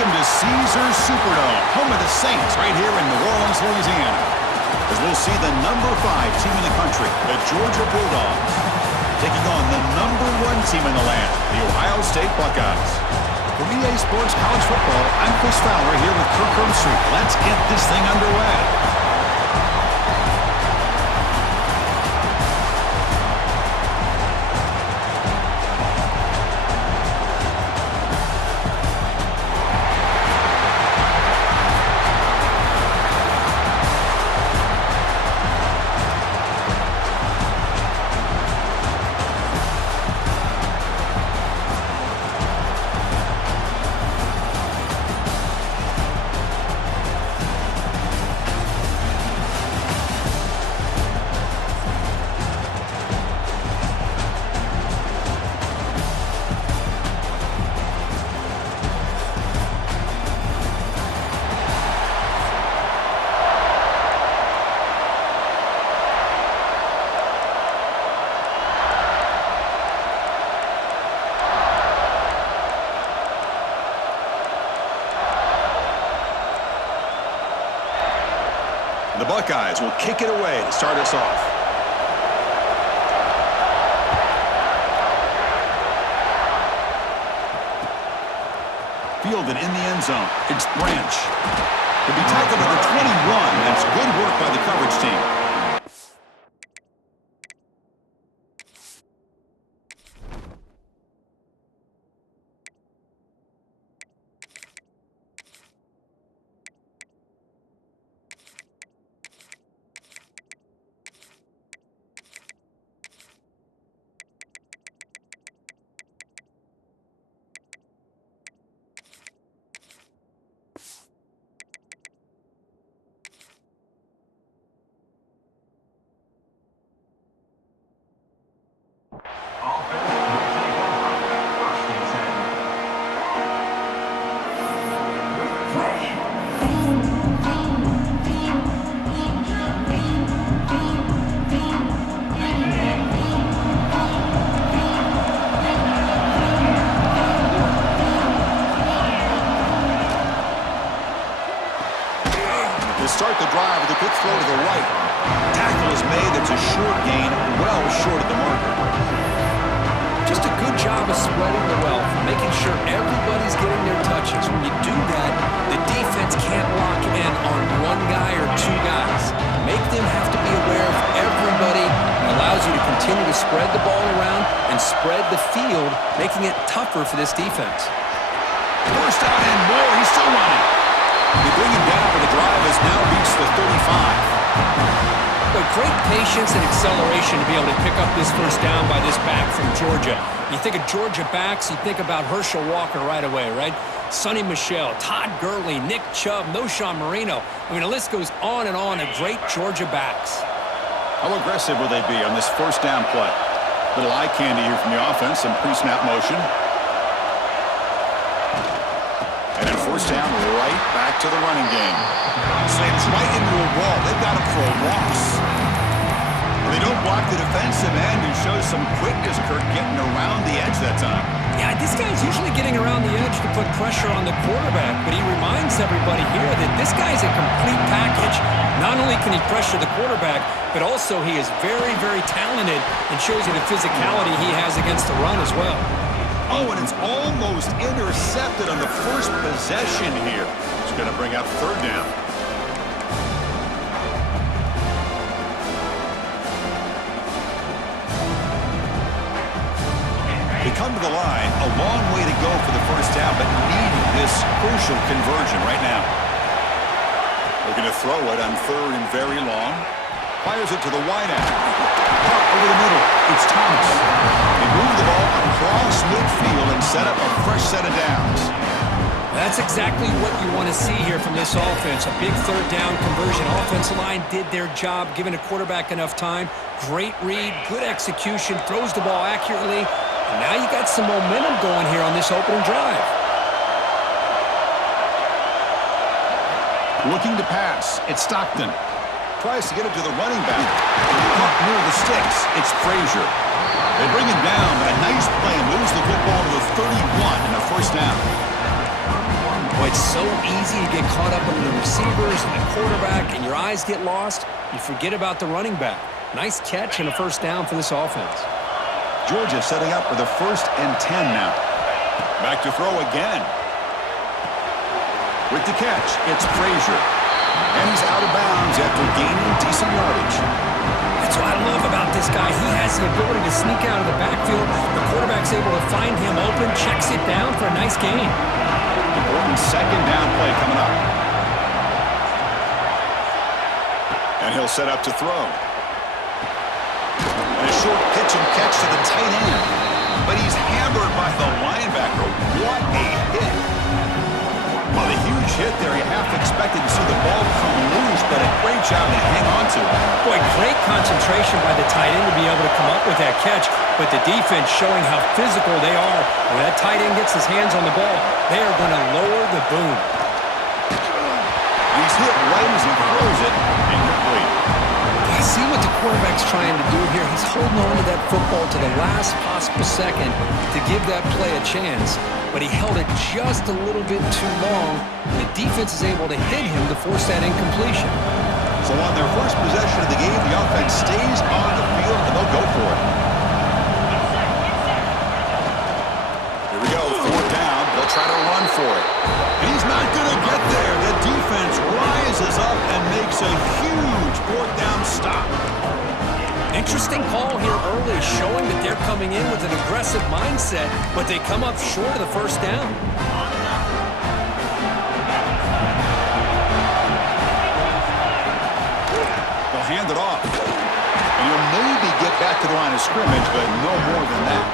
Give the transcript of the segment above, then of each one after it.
Welcome to Caesars Superdome, home of the Saints, right here in New Orleans, Louisiana. As we'll see the number 5 team in the country, the Georgia Bulldogs, taking on the number 1 team in the land, the Ohio State Buckeyes. For EA Sports College Football, I'm Chris Fowler here with Kirk Herbstreit. Let's get this thing underway. The Buckeyes will kick it away to start us off. Fielded in the end zone. It's Branch. He'll be tackled at the 21. That's good work by the coverage team. Start the drive with a quick throw to the right. Tackle is made. That's a short gain, well short of the marker. Just a good job of spreading the wealth, making sure everybody's getting their touches. When you do that, the defense can't lock in on one guy or two guys. Make them have to be aware of everybody. It allows you to continue to spread the ball around and spread the field, making it tougher for this defense. First down and more. He's still running. They bring him down, but the drive has now reached the 35. But great patience and acceleration to be able to pick up this first down by this back from Georgia. You think of Georgia backs, you think about Herschel Walker right away, right? Sonny Michel, Todd Gurley, Nick Chubb, Noshawn Marino. I mean, the list goes on and on of great Georgia backs. How aggressive will they be on this first down play? Little eye candy here from the offense, some pre-snap motion. And then first down, right back to the running game. Slams right into a wall. They've got him for a loss. They don't block the defensive end, who shows some quickness, Kirk, getting around the edge that time. Yeah, this guy's usually getting around the edge to put pressure on the quarterback, but he reminds everybody here that this guy's a complete package. Not only can he pressure the quarterback, but also he is very, very talented and shows you the physicality he has against the run as well. Oh, and it's almost intercepted on the first possession here. It's going to bring up third down. They come to the line, a long way to go for the first down, but needing this crucial conversion right now. Looking to throw it on third and very long. Fires it to the wideout. Over the middle, it's Thomas. They move the ball across midfield and set up a fresh set of downs. That's exactly what you want to see here from this offense. A big third down conversion. Offensive line did their job, giving the quarterback enough time. Great read, good execution, throws the ball accurately. And now you got some momentum going here on this opening drive. Looking to pass, it's Stockton. Tries to get it to the running back. Caught near the sticks. It's Frazier. They bring him down, but a nice play moves the football to the 31 and a first down. Boy, it's so easy to get caught up in the receivers and the quarterback, and your eyes get lost. You forget about the running back. Nice catch and a first down for this offense. Georgia setting up for the 1st and 10 now. Back to throw again. With the catch, it's Frazier. And he's out of bounds after gaining decent yardage. That's what I love about this guy. He has the ability to sneak out of the backfield. The quarterback's able to find him open, checks it down for a nice gain. Important 2nd down play coming up. And he'll set up to throw. And a short pitch and catch to the tight end. But he's hammered by the linebacker. What a hit. Well, a huge hit there. You half expected to see the ball come loose, but a great job to hang on to. Boy, great concentration by the tight end to be able to come up with that catch, but the defense showing how physical they are. When that tight end gets his hands on the ball, they are going to lower the boom. He's hit right as he throws it, incomplete. I see what the quarterback's trying to do here. He's holding on to that football to the last possible second to give that play a chance, but he held it just a little bit too long. The defense is able to hit him to force that incompletion. So on their first possession of the game, the offense stays on the field, and they'll go for it. Here we go, 4th down. They'll try to run for it. He's not going to get there. The defense rises up and makes a huge 4th down stop. Interesting call here early, showing that they're coming in with an aggressive mindset, but they come up short of the 1st down. They'll hand it off. And you'll maybe get back to the line of scrimmage, but no more than that.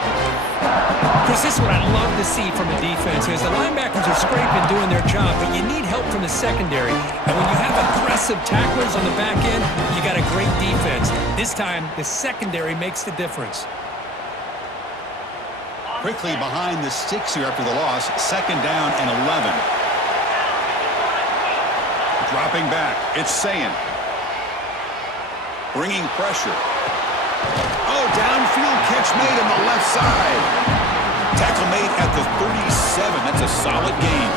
Chris, this is what I love to see from the defense is the linebackers are scraping, doing their job, but you need help from the secondary. And when you have aggressive tacklers on the back end, you got a great defense. This time, the secondary makes the difference. Quickly behind the sticks here after the loss, 2nd down and 11. Dropping back, it's Sayin. Bringing pressure. Oh, downfield catch made on the left side. Tackle made at the 37. That's a solid gain.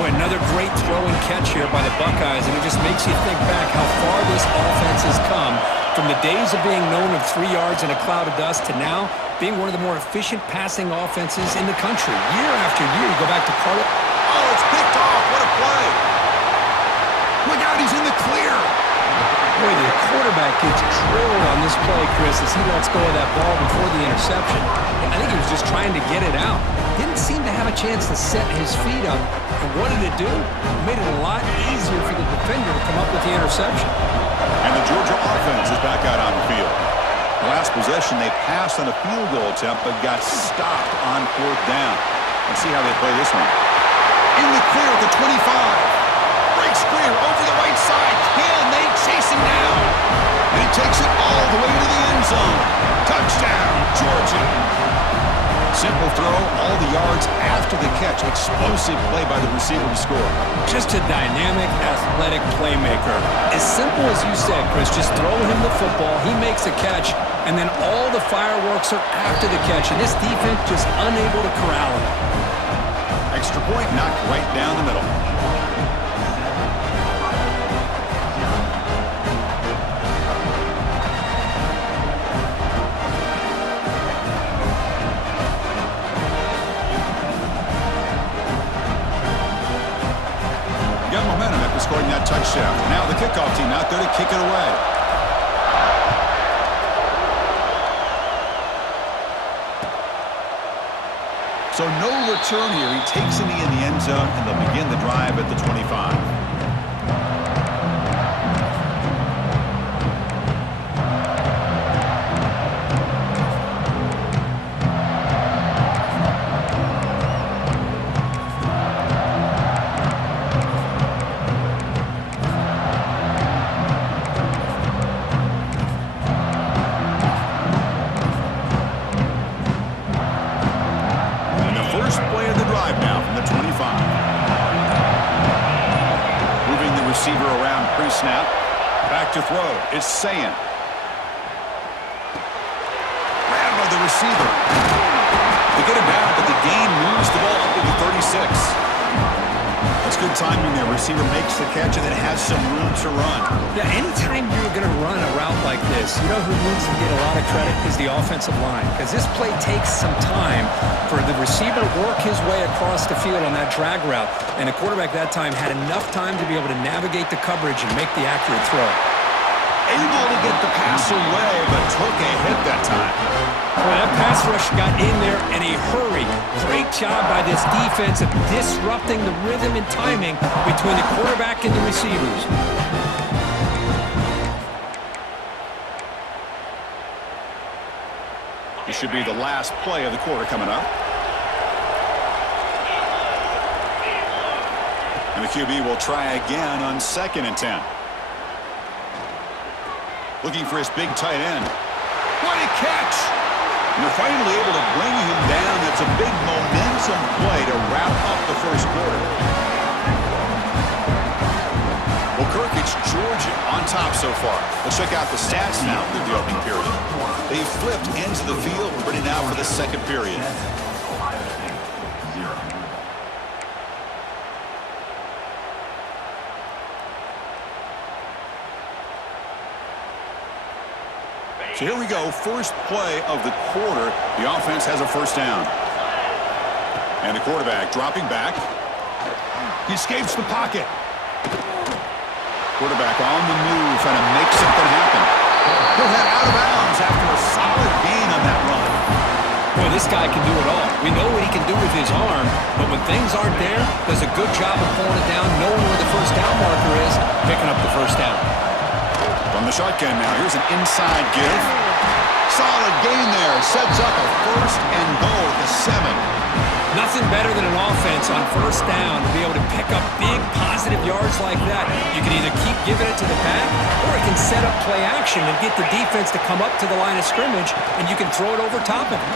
Boy, another great throw and catch here by the Buckeyes, and it just makes you think back how far this offense has come from the days of being known of 3 yards in a cloud of dust to now being one of the more efficient passing offenses in the country. Year after year, you go back to Carter. Oh, it's picked off. What a play. Look out, he's in the clear. Boy, the quarterback gets drilled on this play, Chris, as he lets go of that ball before the interception. I think he was just trying to get it out. Didn't seem to have a chance to set his feet up. And what did it do? It made it a lot easier for the defender to come up with the interception. And the Georgia offense is back out on the field. The last possession, they passed on a field goal attempt, but got stopped on 4th down. Let's see how they play this one. In the clear at the 25. Breaks clear over the right side. Can they chase him down? And he takes it all the way to the end zone. Touchdown, Georgia. Simple throw, all the yards after the catch. Explosive play by the receiver to score. Just a dynamic, athletic playmaker. As simple as you said, Chris, just throw him the football, he makes a catch, and then all the fireworks are after the catch, and this defense just unable to corral him. Extra point knocked right down the middle. Momentum after scoring that touchdown. Now the kickoff team out there to kick it away. So no return here. He takes it in the end zone, and they'll begin the drive at the 25. Snap. Back to throw. It's Sayin. Grabbed by the receiver. They get him down, but the gain moves the ball up to the 36. That's good timing there. Receiver makes the catch and then has some room to run. Yeah, anytime you're going to run a route like this, you know who needs to get a lot of credit is the offensive line, because this play takes some time for the receiver to work his way across the field on that drag route, and the quarterback that time had enough time to be able to navigate the coverage and make the accurate throw. Able to get the pass away, but took a hit that time. Well, that pass rush got in there in a hurry. Great job by this defense of disrupting the rhythm and timing between the quarterback and the receivers. This should be the last play of the quarter coming up. And the QB will try again on 2nd and 10. Looking for his big tight end. What a catch! And they're finally able to bring him down. That's a big momentum play to wrap up the first quarter. Well, Kirk, it's Georgia on top so far. Let's check out the stats now through the opening period. They flipped into the field, ready now for the second period. So here we go, first play of the quarter. The offense has a first down. And the quarterback dropping back. He escapes the pocket. Quarterback on the move, trying to make something happen. He'll head out of bounds after a solid gain on that run. Boy, this guy can do it all. We know what he can do with his arm, but when things aren't there, does a good job of pulling it down, knowing where the first down marker is, picking up the first down. From the shotgun now, here's an inside give. Solid gain there. Sets up a first and goal at the 7. Nothing better than an offense on first down to be able to pick up big positive yards like that. You can either keep giving it to the back, or it can set up play action and get the defense to come up to the line of scrimmage, and you can throw it over top of it.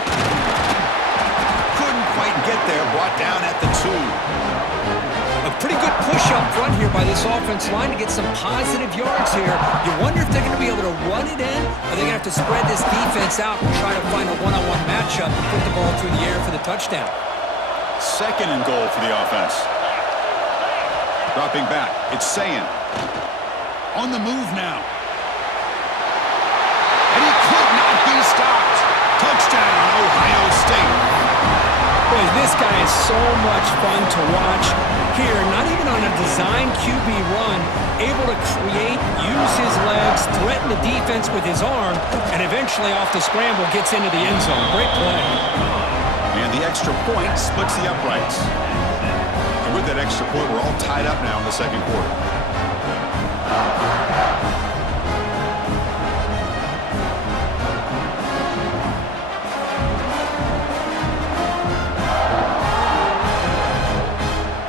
Couldn't quite get there. Brought down at the 2. A pretty good push up front here by this offense line to get some positive yards here. You wonder if they're going to be able to run it in, or they're going to have to spread this defense out and try to find a one-on-one matchup and put the ball through the air for the touchdown. 2nd and goal for the offense. Dropping back. It's Sayin. On the move now. And he could not be stopped. Touchdown, Ohio State. Boy, this guy is so much fun to watch. Here, not even on a design QB run, able to create, use his legs, threaten the defense with his arm, and eventually off the scramble gets into the end zone. Great play. And the extra point splits the uprights. And with that extra point, we're all tied up now in the second quarter.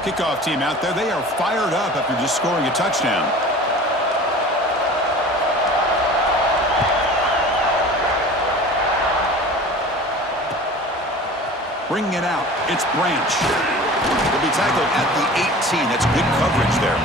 Kickoff team out there, they are fired up after just scoring a touchdown. Bringing it out, it's Branch. Will be tackled at the 18. That's good coverage there.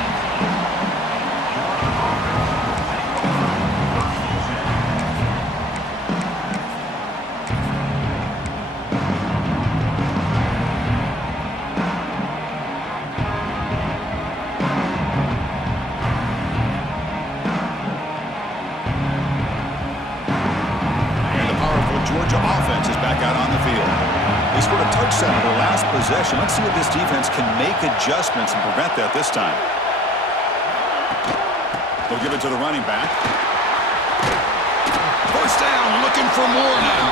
Georgia offense is back out on the field. They scored a touchdown in their last possession. Let's see if this defense can make adjustments and prevent that this time. They'll give it to the running back. First down, looking for more now.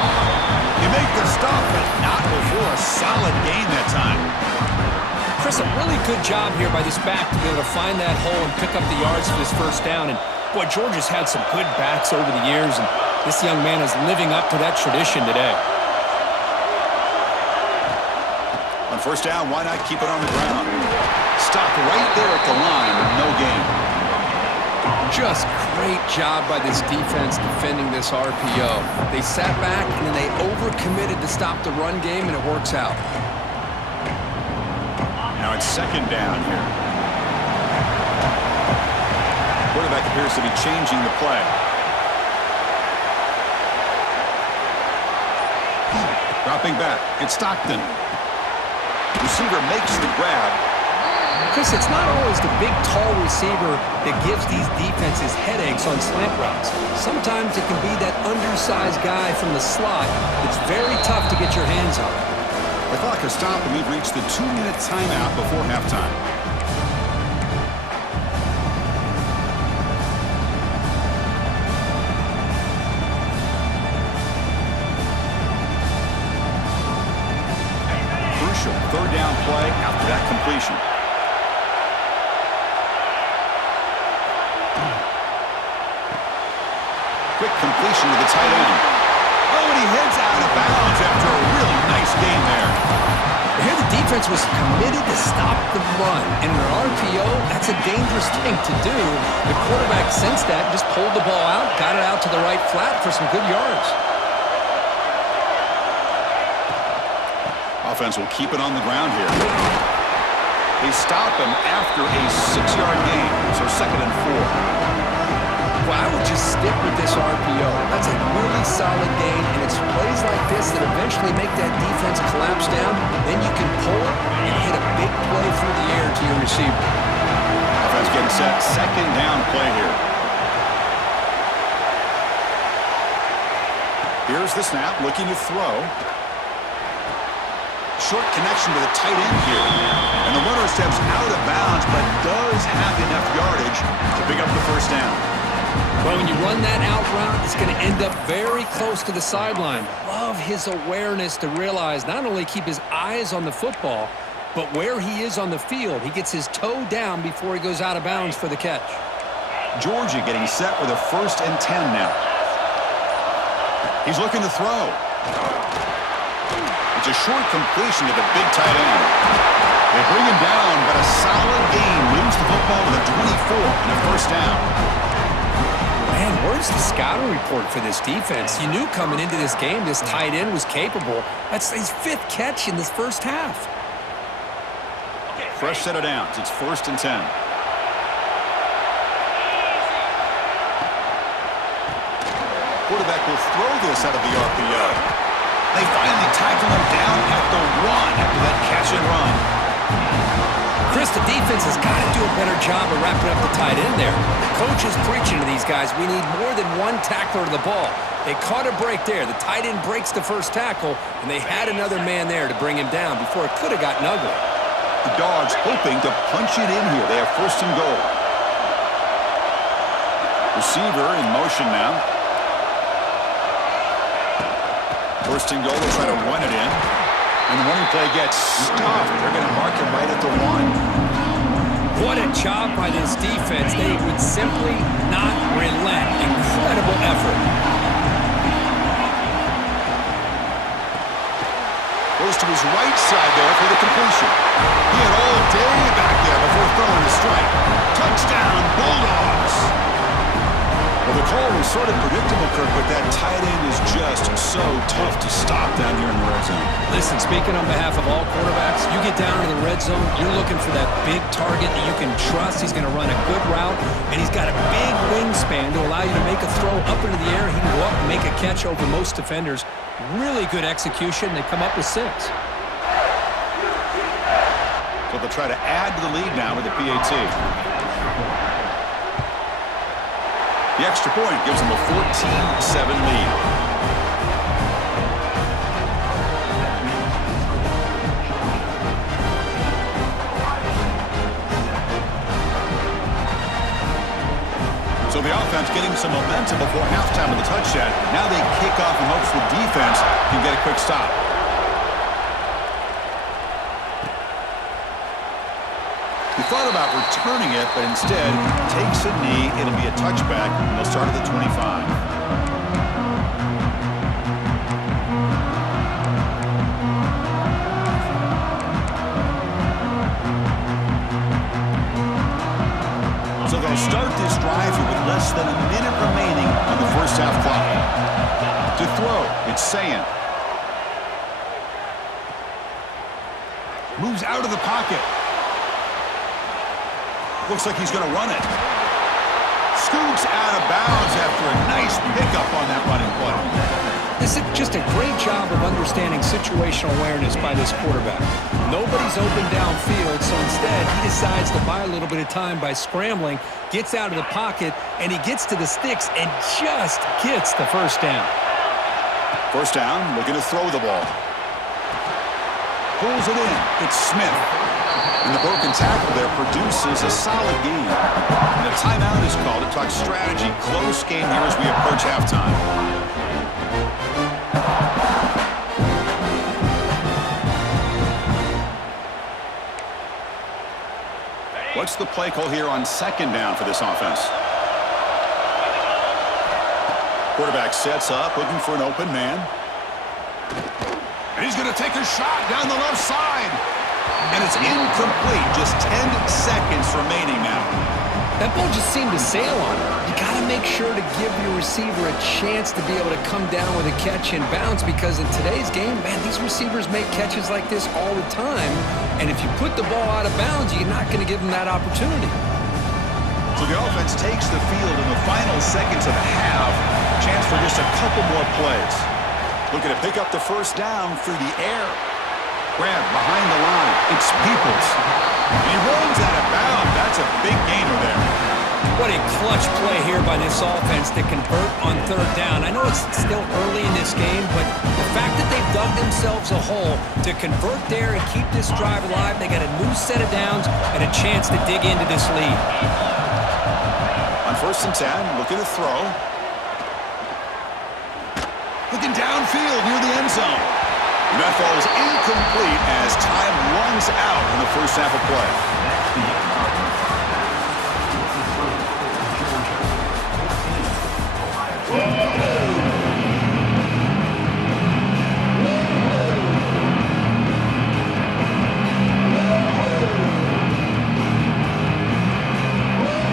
You make the stop, but not before a solid gain that time. Chris, a really good job here by this back to be able to find that hole and pick up the yards for this first down. And boy, Georgia's had some good backs over the years, and this young man is living up to that tradition today. On first down, why not keep it on the ground? Stop right there at the line, no gain. Just great job by this defense defending this RPO. They sat back and then they overcommitted to stop the run game, and it works out. Now it's second down here. Quarterback appears to be changing the play. Dropping back, it's Stockton. Receiver makes the grab. Chris, it's not always the big, tall receiver that gives these defenses headaches on slant routes. Sometimes it can be that undersized guy from the slot that's very tough to get your hands on. The clock has stopped, and we've reached the 2-minute timeout before halftime. Crucial third down play after that completion. Quick completion to the tight end. Oh, and he heads out of bounds after a really nice game there. Here the defense was committed to stop the run. And in an RPO, that's a dangerous thing to do. The quarterback sensed that, just pulled the ball out, got it out to the right flat for some good yards. Offense will keep it on the ground here. They stop him after a 6-yard gain, so 2nd and 4. Well, I would just stick with this RPO. That's a really solid game, and it's plays like this that eventually make that defense collapse down. Then you can pull it and hit a big play through the air to your receiver. Offense getting set. 2nd down play here. Here's the snap, looking to throw. Short connection to the tight end here. And the runner steps out of bounds, but does have enough yardage to pick up the first down. Well, when you run that out route, it's going to end up very close to the sideline. Love his awareness to realize not only keep his eyes on the football, but where he is on the field. He gets his toe down before he goes out of bounds for the catch. Georgia getting set with a 1st and 10 now. He's looking to throw. It's a short completion to the big tight end. They bring him down, but a solid gain moves the football to the 24 and a 1st down. Man, where's the scouting report for this defense? You knew coming into this game this tight end was capable. That's his 5th catch in this first half. Fresh set of downs. It's 1st and 10. Quarterback will throw this out of the RPO. They finally tackle him down at the 1 after that catch and run. Chris, the defense has got to do a better job of wrapping up the tight end there. The coach is preaching to these guys, we need more than one tackler to the ball. They caught a break there. The tight end breaks the first tackle, and they had another man there to bring him down before it could have gotten ugly. The Dogs hoping to punch it in here. They have 1st and goal. Receiver in motion now. 1st and goal, they try to run it in. And the running play gets stopped. They're going to mark him right at the 1. What a job by this defense. They would simply not relent. Incredible effort. Goes to his right side there for the completion. He had all day back there before throwing a strike. Touchdown, Bulldogs! Well, the call was sort of predictable, Kirk, but that tight end is just so tough to stop down here in the red zone. Listen, speaking on behalf of all quarterbacks, you get down to the red zone, you're looking for that big target that you can trust. He's going to run a good route, and he's got a big wingspan to allow you to make a throw up into the air. He can go up and make a catch over most defenders. Really good execution. They come up with 6. So they'll try to add to the lead now with the PAT. The extra point gives them a 14-7 lead. So the offense getting some momentum before halftime with the touchdown. Now they kick off in hopes the defense can get a quick stop. He thought about returning it, but instead takes a knee. It'll be a touchback, and they'll start at the 25. So they'll start this drive here with less than a minute remaining on the first half clock. To throw, it's Sayin. Moves out of the pocket. Looks like he's going to run it. Scoots out of bounds after a nice pickup on that running play. This is just a great job of understanding situational awareness by this quarterback. Nobody's open downfield, so instead he decides to buy a little bit of time by scrambling, gets out of the pocket, and he gets to the sticks and just gets the first down. First down, looking to throw the ball. Pulls it in. It's Smith. And the broken tackle there produces a solid gain. And a timeout is called to talk strategy. Close game here as we approach halftime. What's the play call here on second down for this offense? Quarterback sets up, looking for an open man. And he's going to take a shot down the left side. And it's incomplete. Just 10 seconds remaining now. That ball just seemed to sail on him. You got to make sure to give your receiver a chance to be able to come down with a catch and bounce, because in today's game, man, these receivers make catches like this all the time. And if you put the ball out of bounds, you're not going to give them that opportunity. So the offense takes the field in the final seconds of the half. Chance for just a couple more plays. Looking to pick up the first down through the air. Grab behind the line. It's Peoples. And he rolls out of bounds. That's a big gainer there. What a clutch play here by this offense to convert on third down. I know it's still early in this game, but the fact that they've dug themselves a hole to convert there and keep this drive alive, they got a new set of downs and a chance to dig into this lead. On first and 10, looking to throw. Looking downfield near the end zone. And that falls incomplete as time runs out in the first half of play.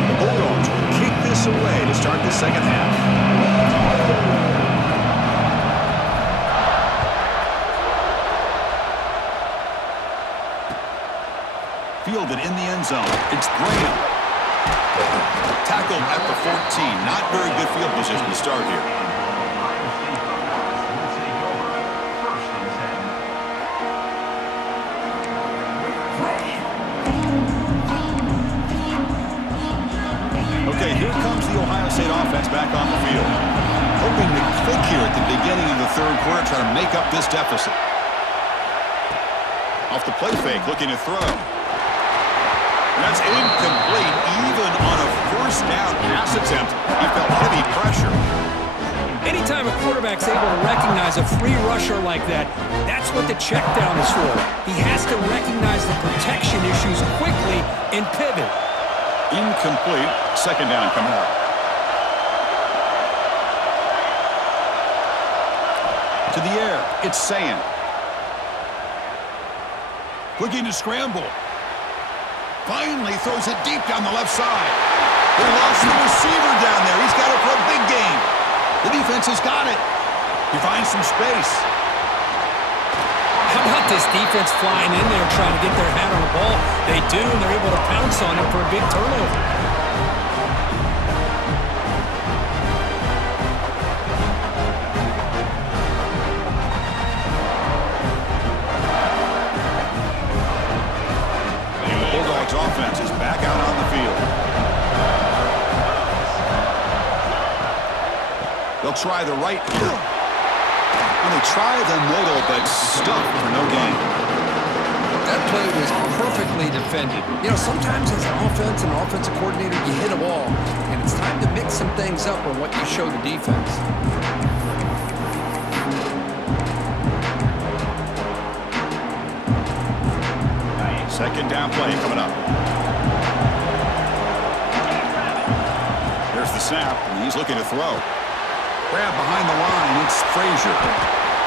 The Bulldogs will kick this away to start the second half. Fielded in the end zone. It's Graham. Tackled at the 14. Not very good field position to start here. Okay, here comes the Ohio State offense back on the field. Hoping to click here at the beginning of the third quarter, trying to make up this deficit. Off the play fake, looking to throw. That's incomplete. Even on a first down pass attempt, he felt heavy pressure. Anytime a quarterback's able to recognize a free rusher like that, that's what the check down is for. He has to recognize the protection issues quickly and pivot. Incomplete. Second down coming up. To the air. It's Sand. Looking to scramble. Finally throws it deep down the left side. They lost the receiver down there. He's got it for a big gain. The defense has got it. He finds some space. How about this defense flying in there trying to get their hat on the ball? They do, and they're able to pounce on it for a big turnover. Offense is back out on the field. They'll try the right here. And they try the middle, but stuck for no gain. That play was perfectly defended. You know, sometimes as an offense and offensive coordinator, you hit a ball, and it's time to mix some things up on what you show the defense. Second down play coming up. There's the snap, and he's looking to throw. Grab behind the line, it's Frazier.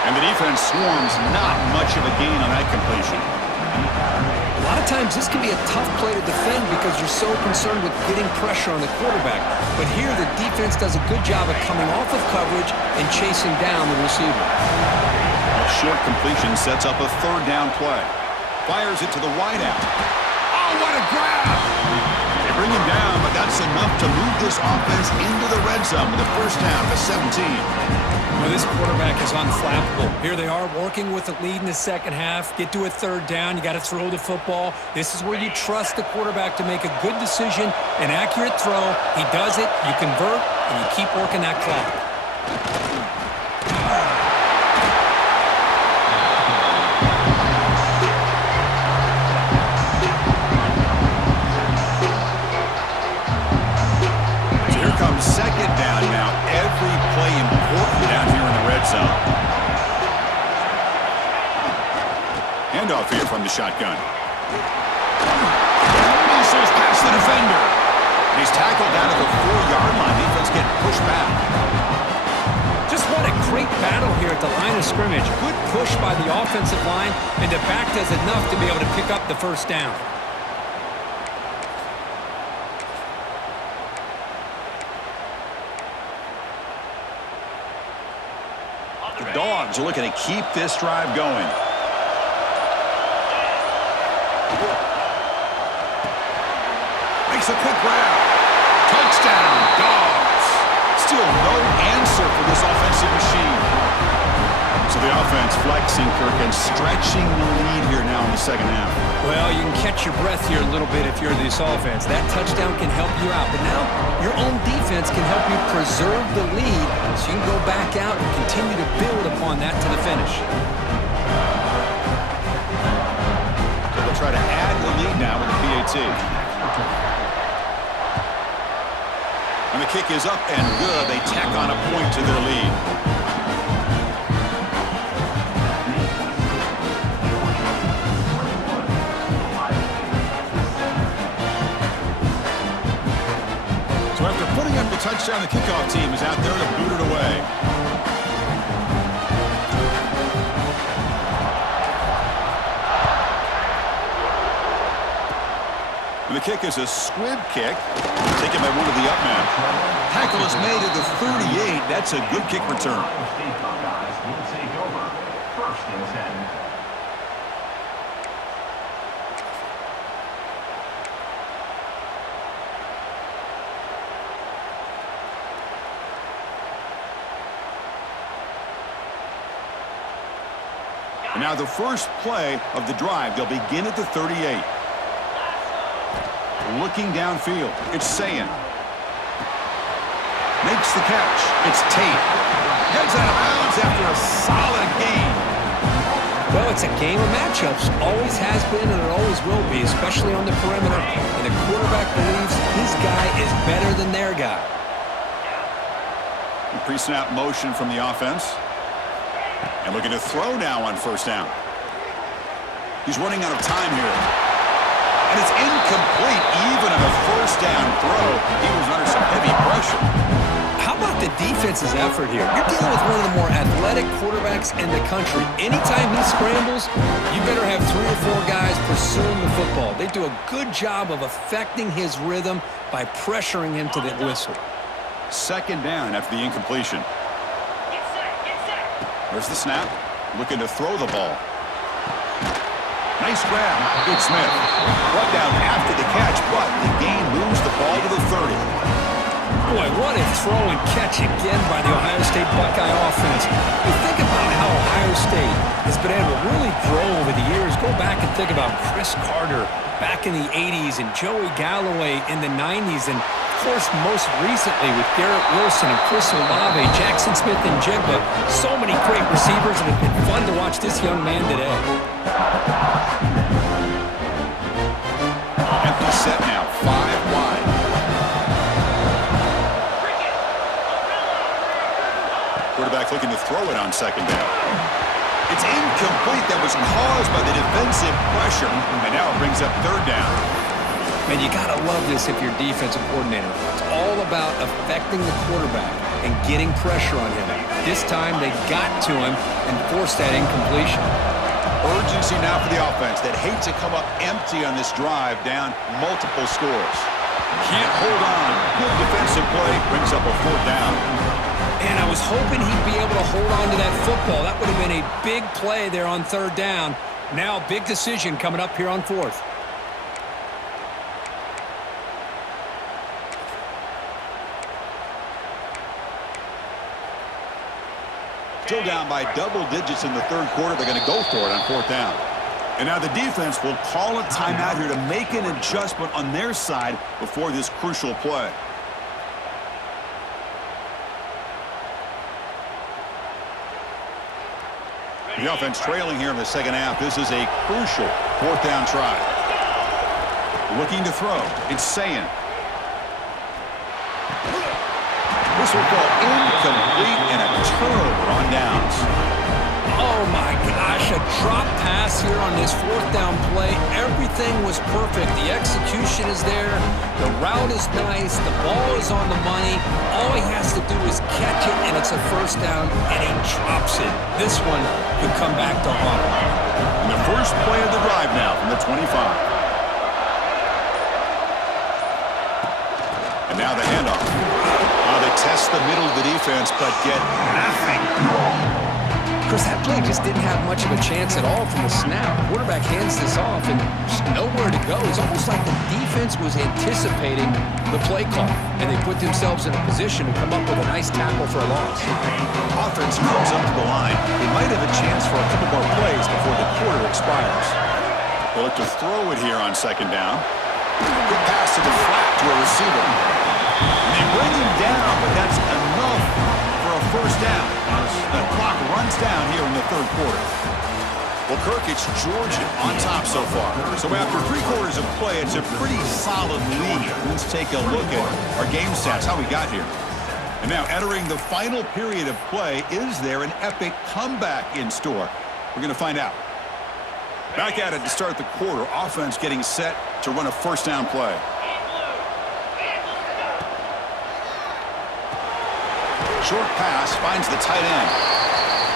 And the defense swarms, not much of a gain on that completion. A lot of times this can be a tough play to defend because you're so concerned with getting pressure on the quarterback. But here the defense does a good job of coming off of coverage and chasing down the receiver. A short completion sets up a third down play. Fires it to the wideout. Oh, what a grab! They bring him down, but that's That's enough to move this offense into the red zone with a first down to 17. Well, this quarterback is unflappable. Here they are working with a lead in the second half. Get to a third down. You got to throw the football. This is where you trust the quarterback to make a good decision, an accurate throw. He does it, you convert, and you keep working that clock. Second down now. Every play important down here in the red zone. Handoff here from the shotgun. Muscles past the defender. And he's tackled down at the 4-yard line. Defense getting pushed back. Just what a great battle here at the line of scrimmage. Good push by the offensive line, and the back does enough to be able to pick up the first down. Dogs are looking to keep this drive going. Makes a quick grab. Touchdown, Dogs. Still no answer for this offensive machine. So the offense flexing, Kirk, and stretching the lead here now in the second half. Well, you can catch your breath here a little bit if you're this offense. That touchdown can help you out. But now your own defense can help you preserve the lead so you can go back out and continue to build upon that to the finish. So they'll try to add the lead now with the PAT. And the kick is up and good. They tack on a point to their lead. Putting up the touchdown, the kickoff team is out there to boot it away. And the kick is a squib kick, taken by one of the up men. Tackle is made at the 38. That's a good kick return. First and 10. And now the first play of the drive, they'll begin at the 38. Looking downfield, it's Sayan. Makes the catch, it's Tate. Heads out of bounds after a solid gain. Well, it's a game of matchups. Always has been and it always will be, especially on the perimeter. And the quarterback believes his guy is better than their guy. Pre-snap motion from the offense. And looking to throw now on first down. He's running out of time here. And it's incomplete even on a first down throw. He was under some heavy pressure. How about the defense's effort here? You're dealing with one of the more athletic quarterbacks in the country. Anytime he scrambles, you better have 3 or 4 guys pursuing the football. They do a good job of affecting his rhythm by pressuring him to the whistle. Second down after the incompletion. There's the snap. Looking to throw the ball. Nice grab. Good Smith. Brought down after the catch, but the gain moves the ball to the 30. Boy, what a throw and catch again by the Ohio State Buckeye offense. You think about how Ohio State has been able to really grow over the years. Go back and think about Chris Carter back in the 80s and Joey Galloway in the 90s. And, of course, most recently with Garrett Wilson and Chris Olave, Jackson Smith and Jigba. So many great receivers, and it's been fun to watch this young man today. Empty set now, 5 wide. Quarterback looking to throw it on second down. It's incomplete. That was caused by the defensive pressure, and now it brings up third down. Man, you got to love this if you're defensive coordinator. It's all about affecting the quarterback and getting pressure on him. This time they got to him and forced that incompletion. Urgency now for the offense that hates to come up empty on this drive, down multiple scores. Can't hold on. Good defensive play brings up a fourth down. And I was hoping he'd be able to hold on to that football. That would have been a big play there on third down. Now a big decision coming up here on fourth. Still down by double digits in the third quarter. They're going to go for it on fourth down. And now the defense will call a timeout here to make an adjustment on their side before this crucial play. The offense trailing here in the second half. This is a crucial fourth down try. Looking to throw. It's saying. This will fall incomplete and a turnover on downs. Oh my gosh, a drop pass here on this fourth down play. Everything was perfect. The execution is there. The route is nice. The ball is on the money. All he has to do is catch it, and it's a first down, and he drops it. This one could come back to haunt him. And the first play of the drive now from the 25. And now the handoff. They test the middle of the defense, but get nothing. Chris, that play just didn't have much of a chance at all from the snap. Quarterback hands this off and just nowhere to go. It's almost like the defense was anticipating the play call, and they put themselves in a position to come up with a nice tackle for a loss. Offense comes up to the line. They might have a chance for a couple more plays before the quarter expires. They'll look to throw it here on second down. Good pass to the flat to a receiver. They bring him down, but that's enough for a first down. The clock runs down here in the third quarter. Well, Kirk, it's Georgia on top so far. So after 3 quarters of play, it's a pretty solid lead. Let's take a look at our game stats, how we got here. And now entering the final period of play, is there an epic comeback in store? We're going to find out. Back at it to start the quarter. Offense getting set to run a first down play. Short pass finds the tight end.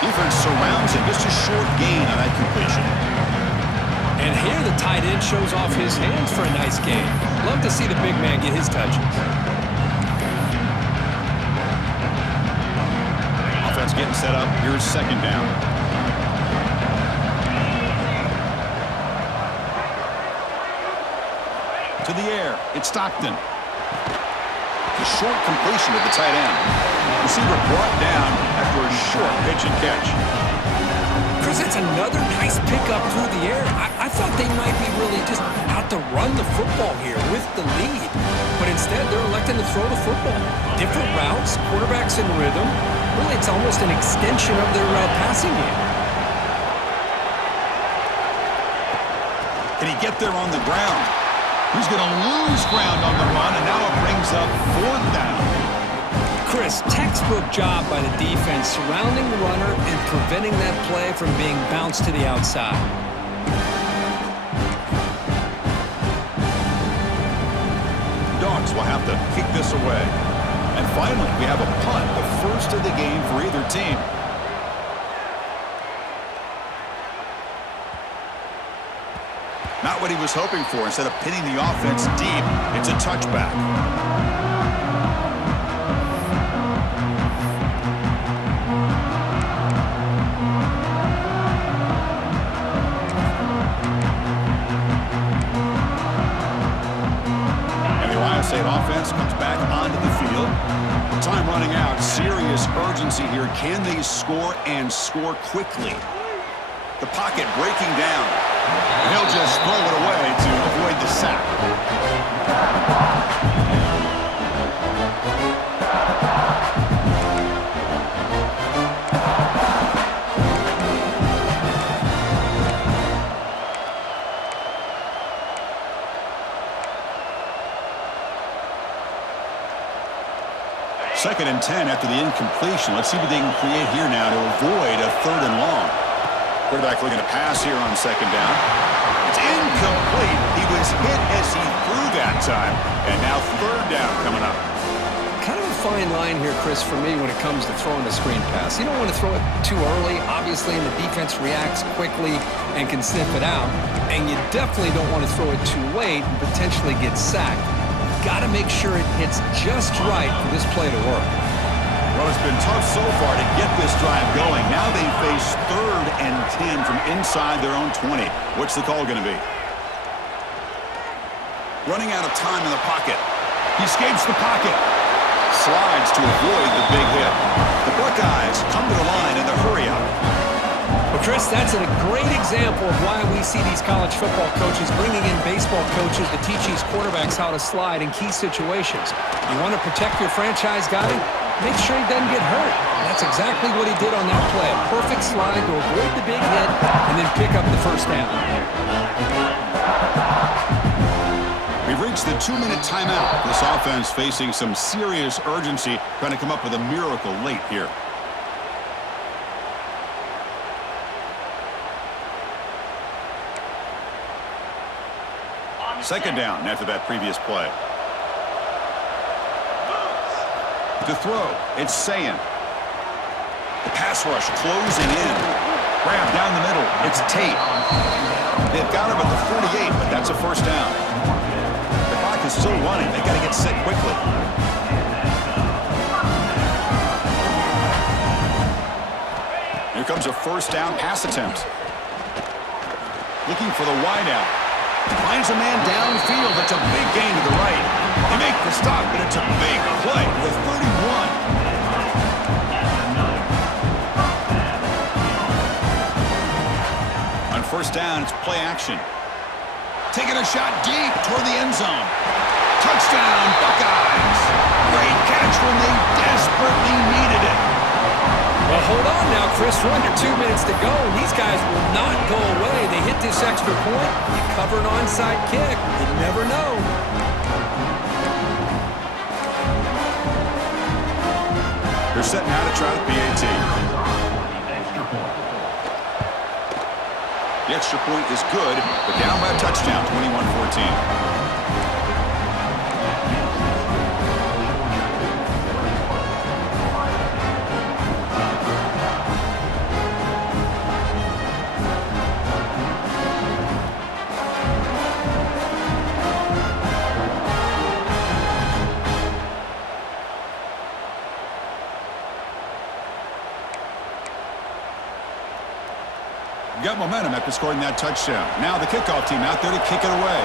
Defense surrounds him. Just a short gain on that completion. And here the tight end shows off his hands for a nice gain. Love to see the big man get his touches. Offense getting set up. Here's second down. To the air. It's Stockton. A short completion to the tight end. Receiver brought down after a short pitch and catch. Chris, that's another nice pickup through the air. I thought they might be really just out to run the football here with the lead. But instead, they're electing to throw the football. Different routes, quarterbacks in rhythm. Really, it's almost an extension of their passing game. Can he get there on the ground? He's going to lose ground on the run, and now it brings up fourth down. Chris, textbook job by the defense surrounding the runner and preventing that play from being bounced to the outside. Dogs will have to kick this away. And finally, we have a punt, the first of the game for either team. Not what he was hoping for. Instead of pinning the offense deep, it's a touchback. And the Ohio State offense comes back onto the field. Time running out. Serious urgency here. Can they score and score quickly? The pocket breaking down. And he'll just throw it away to avoid the sack. Second and 10 after the incompletion. Let's see what they can create here now to avoid a third and long. Quarterback looking to pass here on second down. It's incomplete. He was hit as he threw that time. And now third down coming up. Kind of a fine line here, Chris, for me when it comes to throwing a screen pass. You don't want to throw it too early, obviously, and the defense reacts quickly and can sniff it out. And you definitely don't want to throw it too late and potentially get sacked. You've got to make sure it hits just right for this play to work. Well, it's been tough so far to get this drive going. Now they face 3rd and 10 from inside their own 20. What's the call going to be? Running out of time in the pocket. He escapes the pocket. Slides to avoid the big hit. The Buckeyes come to the line in the hurry-up. Well, Chris, that's a great example of why we see these college football coaches bringing in baseball coaches to teach these quarterbacks how to slide in key situations. You want to protect your franchise guy? Make sure he doesn't get hurt. That's exactly what he did on that play. A perfect slide to avoid the big hit and then pick up the first down. We've reached the 2-minute timeout. This offense facing some serious urgency, trying to come up with a miracle late here. Second down after that previous play. To throw, it's Sayin. The pass rush closing in. Grab down the middle, it's Tate. They've got him at the 48, but that's a first down. The clock is still running. They got to get set quickly. Here comes a first down pass attempt. Looking for the wideout. Finds a man downfield. That's a big gain to the right. They make the stop, but it's a big play to the 31. On first down, it's play action. Taking a shot deep toward the end zone. Touchdown, Buckeyes. Great catch when they desperately needed it. Well, hold on now, Chris. We're under 2 minutes to go, and these guys will not go away. They hit this extra point. You cover an onside kick. You never know. They're setting out to try the PAT. The extra point is good, but down by a touchdown, 21-14. Got momentum after scoring that touchdown. Now the kickoff team out there to kick it away.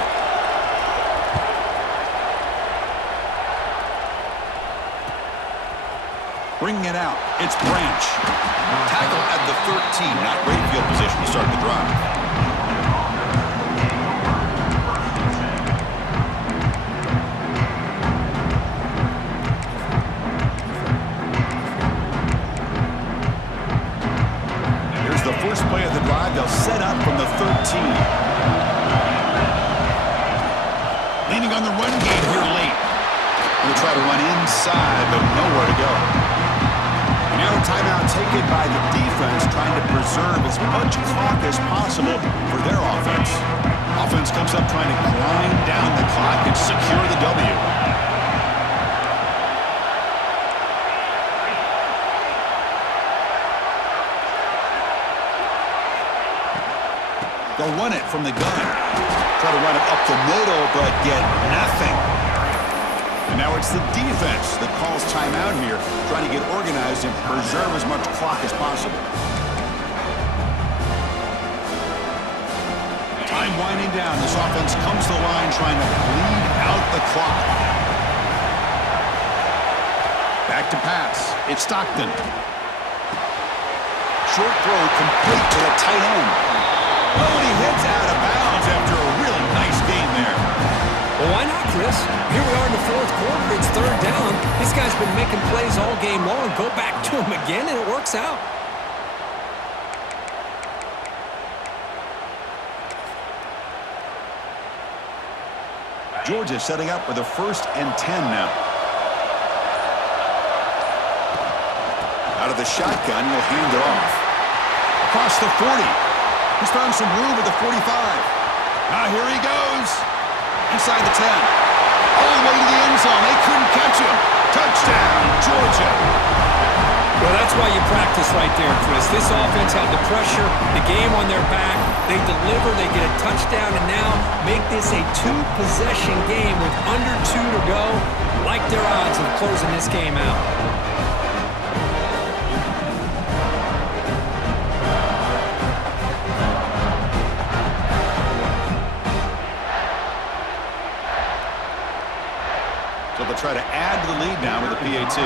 Bringing it out, it's Branch. Tackle at the 13, not great field position to start the drive. First play of the drive, they'll set up from the 13. Leaning on the run game here late. We'll try to run inside, but nowhere to go. And now a timeout taken by the defense, trying to preserve as much clock as possible for their offense. Offense comes up trying to grind down the clock and secure the W. They'll run it from the gun. Try to run it up the middle, but get nothing. And now it's the defense that calls timeout here, trying to get organized and preserve as much clock as possible. Time winding down. This offense comes to the line trying to bleed out the clock. Back to pass. It's Stockton. Short throw complete to the tight end. Oh, and he hits out of bounds after a really nice game there. Well, why not, Chris? Here we are in the fourth quarter. It's third down. This guy's been making plays all game long. Go back to him again, and it works out. Georgia setting up with a 1st and 10 now. Out of the shotgun, he'll hand it off. Across the 40. He's found some room at the 45. Here he goes. Inside the 10. All the way to the end zone. They couldn't catch him. Touchdown, Georgia. Well, that's why you practice right there, Chris. This offense had the pressure, the game on their back. They deliver, they get a touchdown, and now make this a 2-possession game with under 2 to go. Like their odds of closing this game out. So they'll try to add to the lead now with a PAT.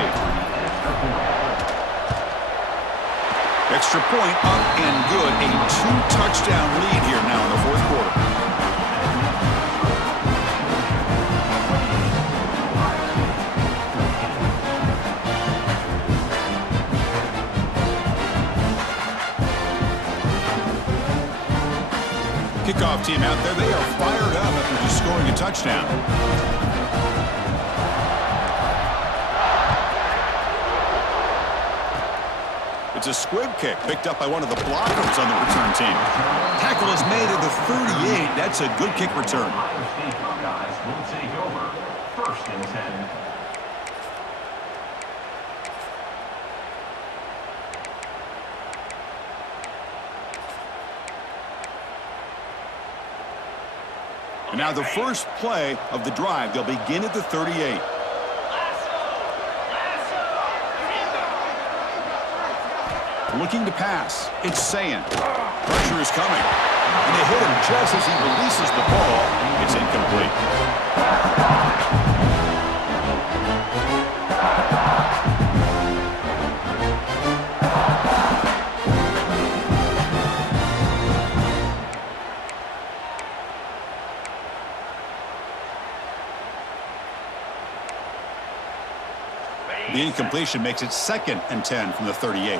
Extra point up and good. A 2-touchdown lead here now in the fourth quarter. Kickoff team out there. They are fired up after just scoring a touchdown. It's a squib kick picked up by one of the blockers on the return team. Tackle is made at the 38. That's a good kick return. Buckeyes will take over. 1st and 10. And now the first play of the drive. They'll begin at the 38. Looking to pass. It's Sayin. Pressure is coming. And they hit him just as he releases the ball. It's incomplete. The incompletion makes it 2nd and 10 from the 38.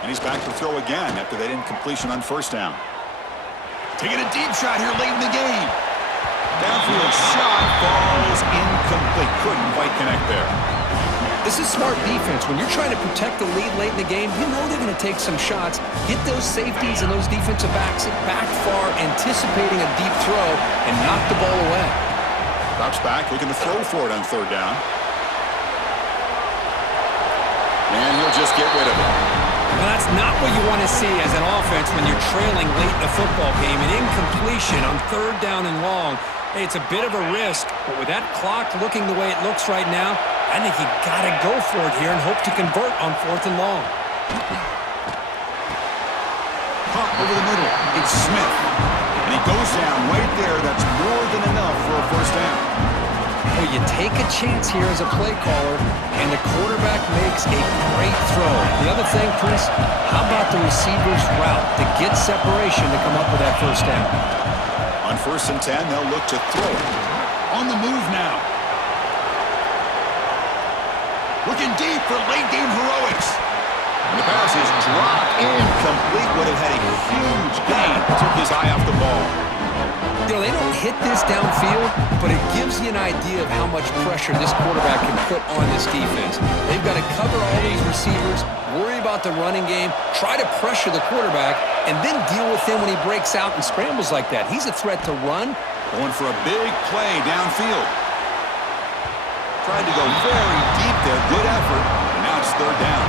And he's back to throw again after that incompletion on 1st down. Taking a deep shot here late in the game. Downfield shot falls incomplete. Couldn't quite connect there. This is smart defense. When you're trying to protect the lead late in the game, you know they're going to take some shots, get those safeties and those defensive backs back far, anticipating a deep throw, and knock the ball away. Drops back, looking to throw for it on 3rd down. And he'll just get rid of it. Well, that's not what you want to see as an offense when you're trailing late in the football game. An incompletion on 3rd down and long. Hey, it's a bit of a risk, but with that clock looking the way it looks right now, I think you got to go for it here and hope to convert on 4th and long. Pop over the middle. It's Smith. And he goes down right there. That's more than enough for a 1st down. Well, you take a chance here as a play caller, and the quarterback makes a great throw. The other thing, Chris, how about the receiver's route to get separation to come up with that 1st down? On 1st and 10, they'll look to throw it. On the move now. Looking deep for late game heroics. And the pass is dropped incomplete. Would have had a huge gain. Took his eye off the ball. You know, they don't hit this downfield, but it gives you an idea of how much pressure this quarterback can put on this defense. They've got to cover all these receivers, worry about the running game, try to pressure the quarterback, and then deal with him when he breaks out and scrambles like that. He's a threat to run. Going for a big play downfield. Tried to go very deep there. Good effort. And now it's 3rd down.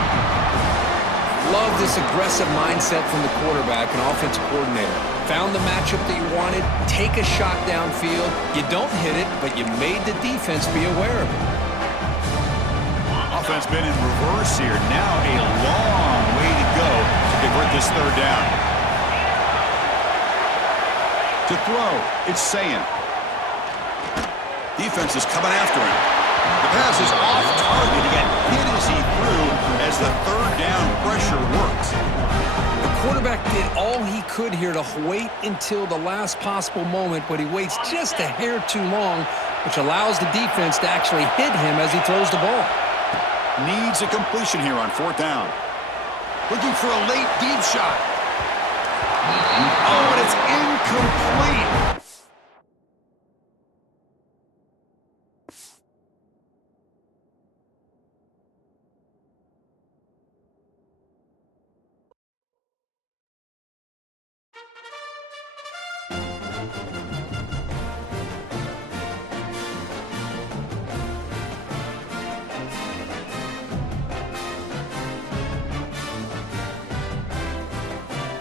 Love this aggressive mindset from the quarterback and offensive coordinator. Found the matchup that you wanted, take a shot downfield. You don't hit it, but you made the defense be aware of it. Offense been in reverse here. Now a long way to go to convert this 3rd down. To throw, it's Sayin. Defense is coming after him. The pass is off target. He got hit as he threw as the 3rd down pressure worked. The quarterback did all he could here to wait until the last possible moment, but he waits just a hair too long, which allows the defense to actually hit him as he throws the ball. Needs a completion here on 4th down. Looking for a late deep shot. Oh, and it's incomplete.